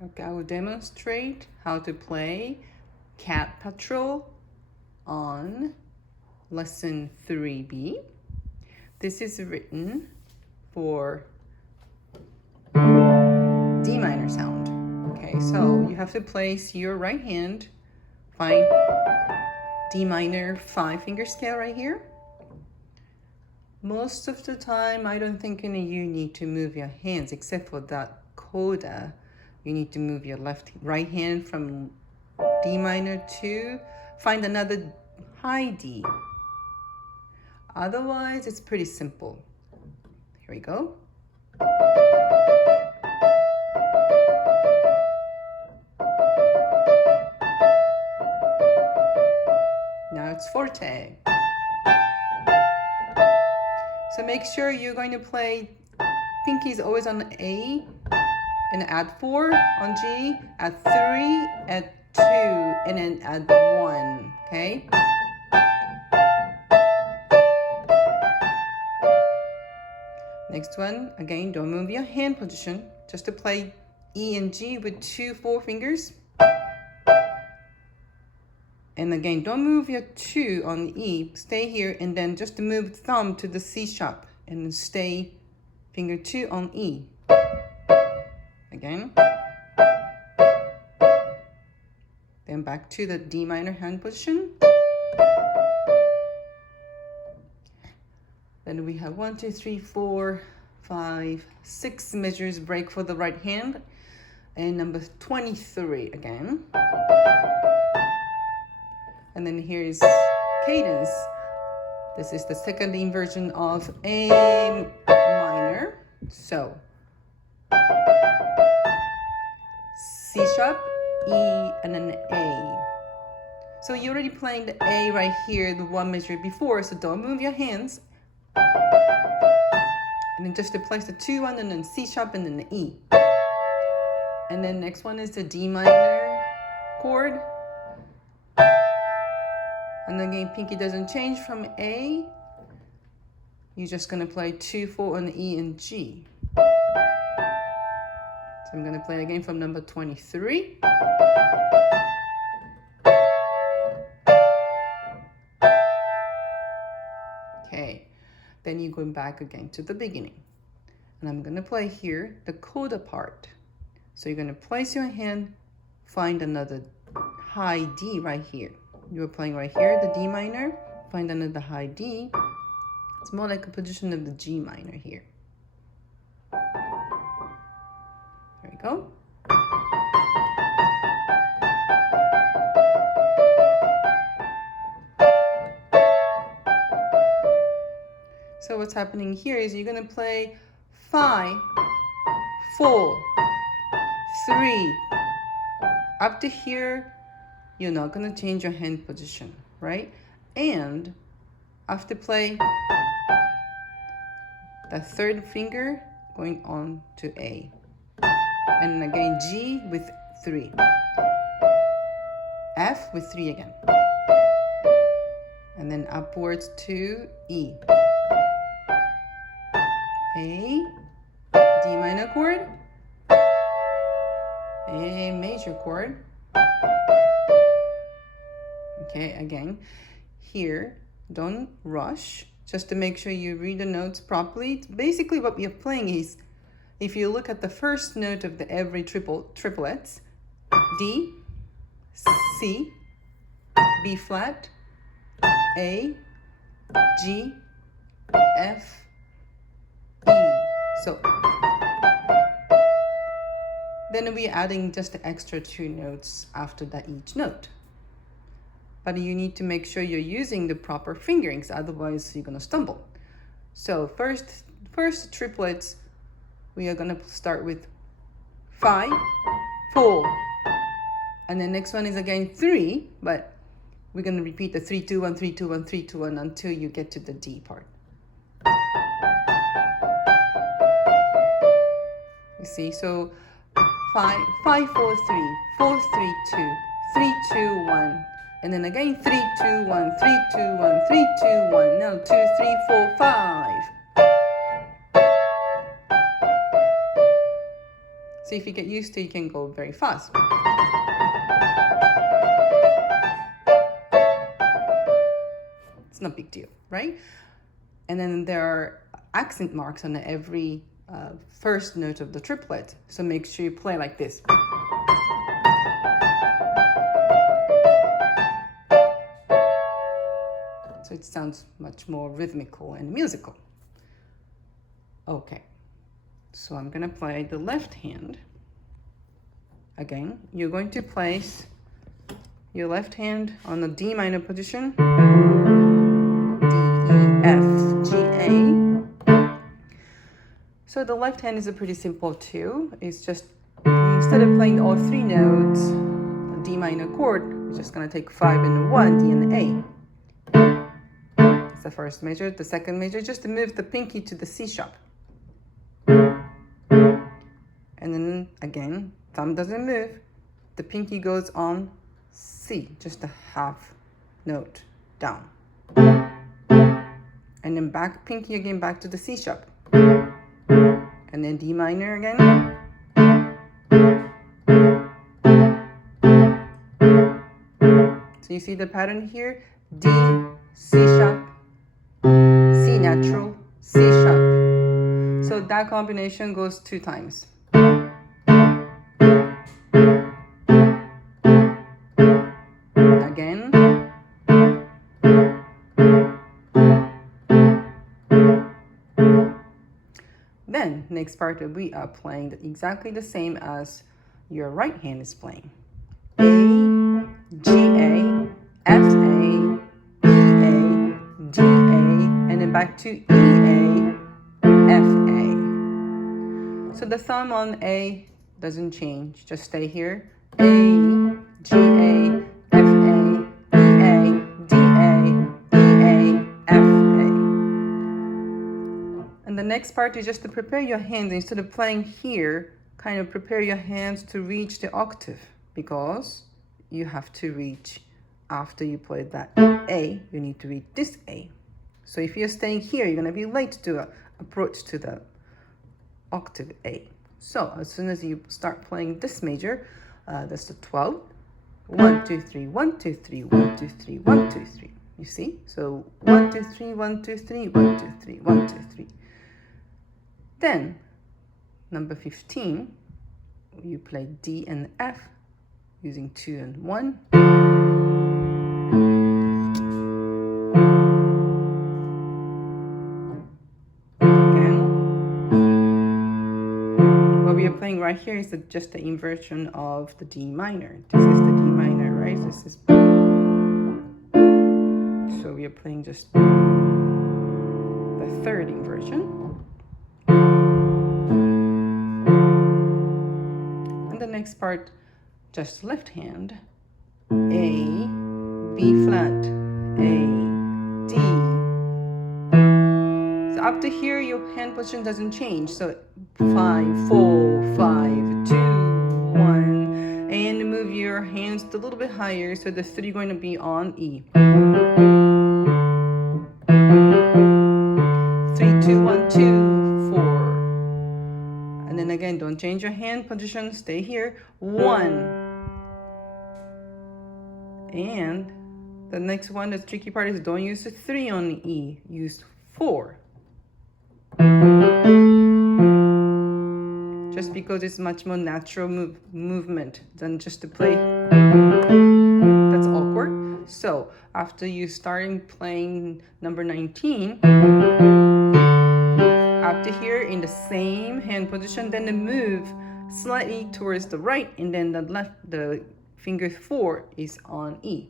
Okay, I will demonstrate how to play Cat Patrol on lesson 3B. This is written for D minor sound. Okay, so you have to place your right hand, find D minor 5-finger scale right here. Most of the time, I don't think any of you need to move your hands except for that coda. You need to move your right hand from D minor to find another high D. Otherwise, it's pretty simple. Here we go. Now it's forte. So make sure you're going to play pinky's always on A, and add 4 on G, add 3, add 2, and then add 1, okay? Next one, again, don't move your hand position, just to play E and G with 2 4-fingers. And again, don't move your 2 on E, stay here, and then just move thumb to the C sharp, and then stay finger 2 on E. Again. Then back to the D minor hand position. Then we have 1, 2, 3, 4, 5, 6 measures break for the right hand. And number 23 again. And then here's cadence. This is the second inversion of A minor. So C sharp, E, and then A. So you're already playing the A right here, the one measure before, so don't move your hands. And then just to place the 2 on, and then C sharp, and then the E. And then next one is the D minor chord. And again, pinky doesn't change from A. You're just gonna play 2, 4 on E and G. So I'm gonna play again from number 23. Okay, then you're going back again to the beginning. And I'm gonna play here the coda part. So you're gonna place your hand, find another high D right here. You're playing right here, the D minor, find another high D. It's more like a position of the G minor here. There we go. So what's happening here is you're gonna play 5, 4, 3. Up to here, you're not gonna change your hand position, right? And after play the third finger going on to A. And again, G with 3. F with 3 again. And then upwards to E. A, D minor chord, A major chord. Okay, again, here, don't rush, just to make sure you read the notes properly. Basically what we are playing is, if you look at the first note of the every triplets, D, C, B flat, A, G, F, E. So then we're adding just the extra 2 notes after that each note. But you need to make sure you're using the proper fingerings, otherwise you're gonna stumble. So first triplets, we are gonna start with 5, 4, and the next one is again 3, but we're gonna repeat the 3, 2, 1, 3, 2, 1, 3, 2, 1 until you get to the D part. You see, so 5, 5, 4, 3, 4, 3, 2, 3, 2, 1. And then again, 3, 2, 1, 3, 2, 1, 3, 2, 1. Now 2, 3, 4, 5. So if you get used to it, you can go very fast. It's not a big deal, right? And then there are accent marks on every first note of the triplet. So make sure you play like this. So it sounds much more rhythmical and musical. Okay, so I'm gonna play the left hand. Again, you're going to place your left hand on the D minor position. D, E, F, G, A. So the left hand is pretty simple too. It's just, instead of playing all three notes, a D minor chord, we're just gonna take 5 and 1, D and A. That's the first measure. The second measure, just to move the pinky to the C sharp. And then again, thumb doesn't move. The pinky goes on C, just a half note down. And then back pinky again back to the C sharp. And then D minor again. So you see the pattern here? D, C sharp, C natural, C sharp. So that combination goes 2 times. Again. Then, next part, we are playing exactly the same as your right hand is playing. A, G, A, F, A, E, A, D, A, and then back to E, A, F, A. So the thumb on A doesn't change, just stay here. A, G, A, F, A, E, A, D, A, E, A, F, A. And the next part is just to prepare your hands. Instead of playing here, kind of prepare your hands to reach the octave, because you have to reach, after you play that A, you need to reach this A. So if you're staying here, you're going to be late to approach to the octave A. So as soon as you start playing this major, that's the 12. 1, 2, 3, 1, 2, 3, 1, 2, 3, 1, 2, 3. You see? So 1, 2, 3, 1, 2, 3, 1, 2, 3, 1, 2, 3. Then, number 15, you play D and F using 2 and 1. Again. What we are playing right here is just the inversion of the D minor. This is the D minor, right? This is. So we are playing just the third inversion. And the next part, just left hand. A, B flat, A, D. So up to here, your hand position doesn't change. So 5, 4, 5, 2, 1. And move your hands a little bit higher. So the 3 going to be on E. 3, 2, 1, 2, 4. And then again, don't change your hand position. Stay here. 1. And the next one, the tricky part is don't use the 3 on E. Use 4. Just because it's much more natural movement than just to play. That's awkward. So after you starting playing number 19, after here in the same hand position, then move slightly towards the right, and then the finger 4 is on E.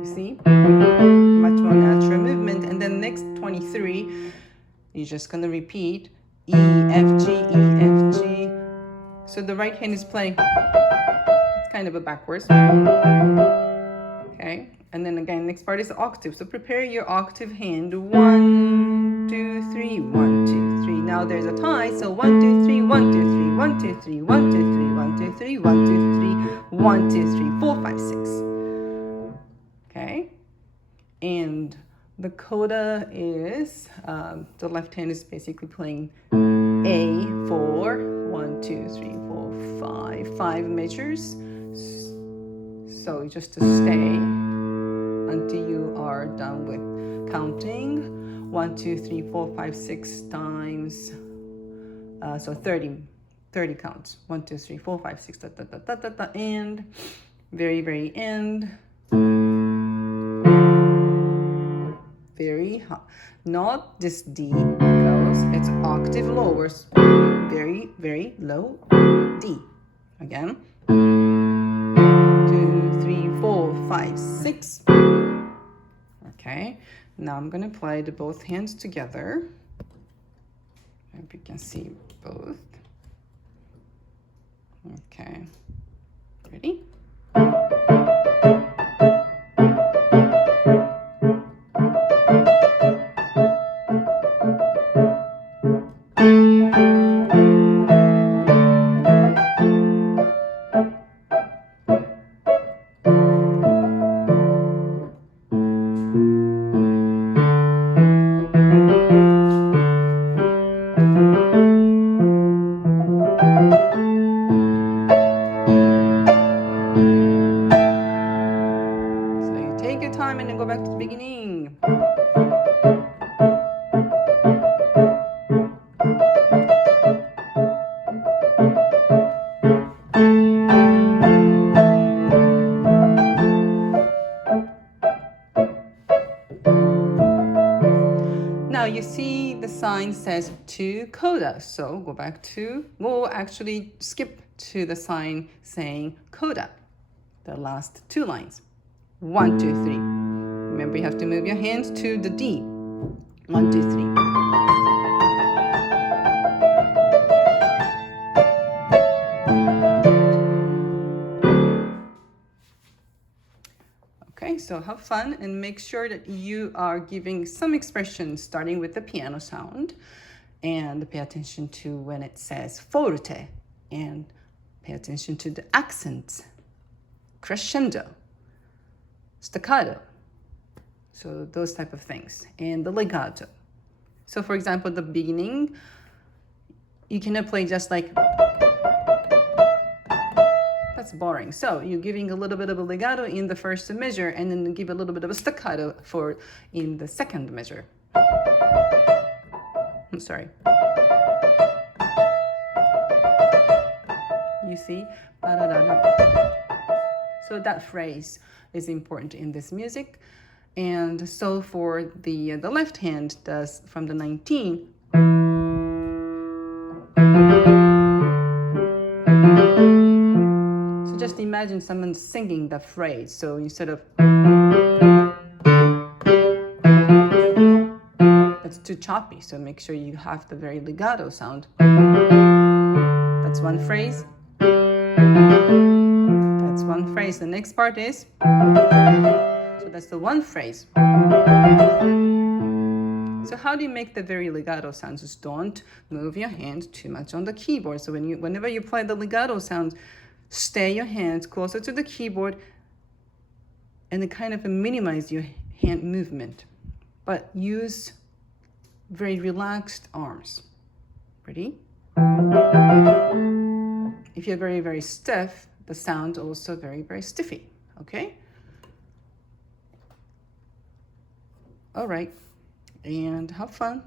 You see? Much more natural movement. And then next 23, you're just gonna repeat E, F, G, E, F, G. So the right hand is playing, it's kind of a backwards. Okay, and then again, next part is octave. So prepare your octave hand. 1, 2, 3, 1, 2, 3. Now there's a tie. So 1, 2, 3, 1, 2, 3, 1, 2, 3, 1, 2, 3, 1, 2, 3, 1, 2, 3, 1, 2, 3, 4, 5, 6. Okay, and the coda is the left hand is basically playing A for 5 measures. So just to stay until you are done with counting 1, 2, 3, 4, 5, 6 times. So 30 counts. 1, 2, 3, 4, 5, 6, and very end. Very high. Not this D, because it's octave lower. Very low D. Again. 2, 3, 4, 5, 6. Okay. Now I'm gonna play the both hands together. Hope you can see both. Okay. Ready? Time and then go back to the beginning. Now you see the sign says to coda, so we'll actually skip to the sign saying coda, the last 2 lines. 1, 2, 3. Remember, you have to move your hands to the D. 1, 2, 3. Okay, so have fun and make sure that you are giving some expression starting with the piano sound, and pay attention to when it says forte, and pay attention to the accents, crescendo, staccato. So those type of things, and the legato. So for example, the beginning, you cannot play just like, that's boring. So you're giving a little bit of a legato in the first measure, and then give a little bit of a staccato in the second measure. I'm sorry. You see? So that phrase is important in this music. And so for the left hand does from the 19. So just imagine someone singing the phrase. So instead of, it's too choppy. So make sure you have the very legato sound. That's one phrase. That's one phrase. The next part is, so that's the one phrase. So how do you make the very legato sounds? Just don't move your hands too much on the keyboard. So whenever you play the legato sounds, stay your hands closer to the keyboard and then kind of minimize your hand movement, but use very relaxed arms. Ready? If you're very, very stiff, the sound also very, very stiffy, okay? All right, and have fun.